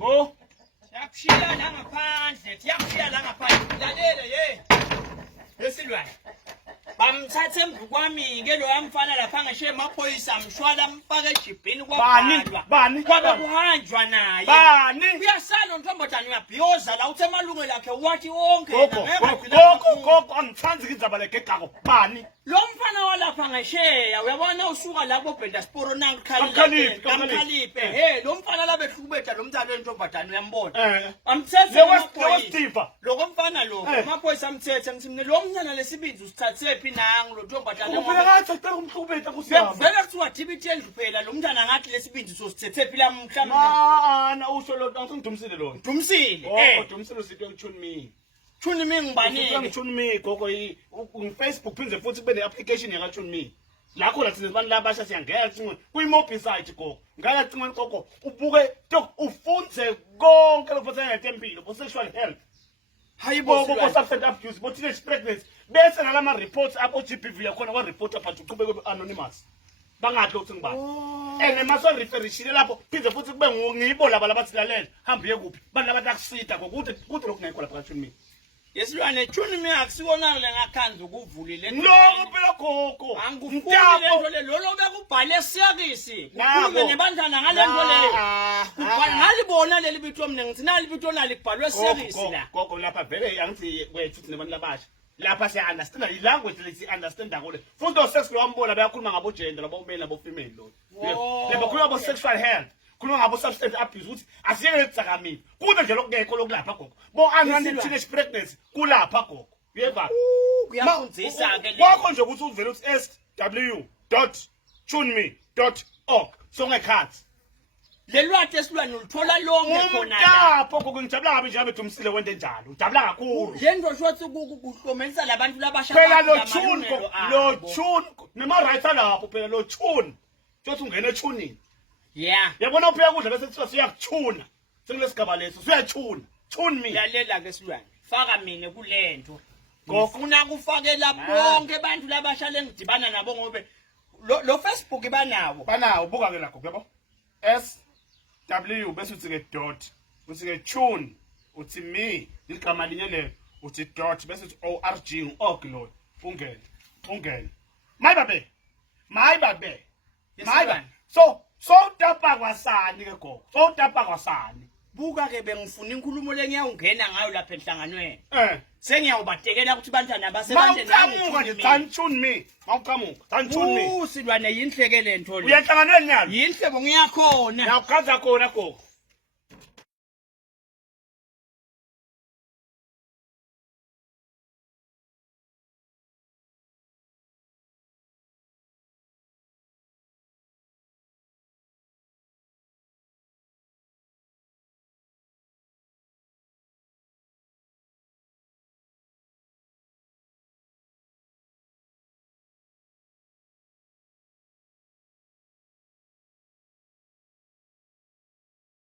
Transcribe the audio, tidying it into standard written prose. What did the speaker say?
Go. Yakushiya la ngaphandle, yakushiya la ngaphandle. Lalela ye. Lesilwane. Bamthathe embukwami ke lo yamfana lapha ngisho emaphoyisa amshwala amfaka ejibhini kwabhalwa. Bani? Kwabe kuhanjwa naye. Bani? Uyasala uNtombazane uyabhiyoza la uthe emalungu lakhe wathi wonke Gogo angithanzi indaba legegako. Bani? Lo mfana walapha ngesheya uyabona usuka lapho bhenda sporo nangu Kamkhalipe. Hey lo mfana la behlubetha lo mntana weNtombazane uyambona. Amthethe Lewestifa. Lo mfana lo amaphoyisa amthethe ngithi lo mnyana lesibinzi usithathe phi nangu lo Ntombazane Ubeka ngathi acela umhlubetha kusiyama. Vele kuthiwa DBT endluphela lo mntana ngathi lesibinzi sosithethe phi la mhlawumbe. Ana usho lo angidumisile lo. Dumsile. Dumisile usithe ngithuni mina. Thuni mina ngibani? Ngithuni mina gogo Facebook phinze futhi kube ne-application yakathuni mina. Lakho la thina abantu labasha siyangena cingweni kuyi-mobile site gogo. Ngala cingweni gogo ubuke ufunze konke lokuphathana netempilo bo sexual health. Hayibo bo substance abuse bo teenage pregnancy bese ngalama reports abo GBV yakhona kwa report phansi uqhubeke anonymous. Bangathi ukuthi ngibani. Maso referishile lapho phinze futhi kube ngibo laba labatsilalela hambiye kuphi bantu abakusida ngokuthi kuthi lokungekho lapha kathuni mina. Yesilwane thuni mina akusikona le ngakhanza ukuvulile Lokho phela gogo. Angifuni lento le lo bekubhale siyakisi. Ukhulume nebandlana ngalento leyo. Ubhala ngalibona leli bitho mina ngithi nali bitho nali kubhalwe siyakisi la. Gogo lapha vele angithi wethu nabantu labasha. Lapha siya understand ilanguage lesi understand akho le. Futhi sex lo wambona bayakhuluma ngabo gender labo male labo female lo. Lebo khuluma ngabo sexual health. Khuluma ngabo substance abuse ukuthi asiyeke letsakamini. Kude nje lokungekho lokulapha gogo. Bo unwanted teenage pregnancy kulapha gogo. Uyeva? Kuyafundzisa ke le. Wakho nje ukuthi uvele uthi sw.tunme.org. So ngekhathi. Lelwathi esilwane ulithola lonke khona la. Lapho gogo ngijabula ngabe nje abedumisile wente njalo. Ujabula kakhulu. Yendo shothi ukuhlomelisa labantu labasha phela lo tune nema rights alapho phela lo tune. Shothi ungena etunini. Yeah. Yabona upheka kudla bese kuthiwa siyakuthuna. Sekulesigaba leso siyathuna. Tune me. Lalela ke silwane. Faka mina kulento. Ngofuna kufakela bonke abantu labasha lengidibana nabo ngobe lo Facebook banawo. Banawo buka ke lakho yabo. SW bese uthi ke dot. Uthi ke tune. Uthi me. Igama linye le. Uthi dot bese uthi org org lo. Ungene. Mayibabe. So utapa kwasani ke gogo. So utapa kwasani. Buka ke bengifuna inkulumo lengiyawungena ngayo lapha enhlanganweni. Sengiyawubatekela ukuthi bantwana abasebande Mawuqhamuka. Silwane yinhle ke lento le. Uyanhlanganweni nyalo. Yinhle bo ngiyakhona. Ngiyakhaza khona gogo.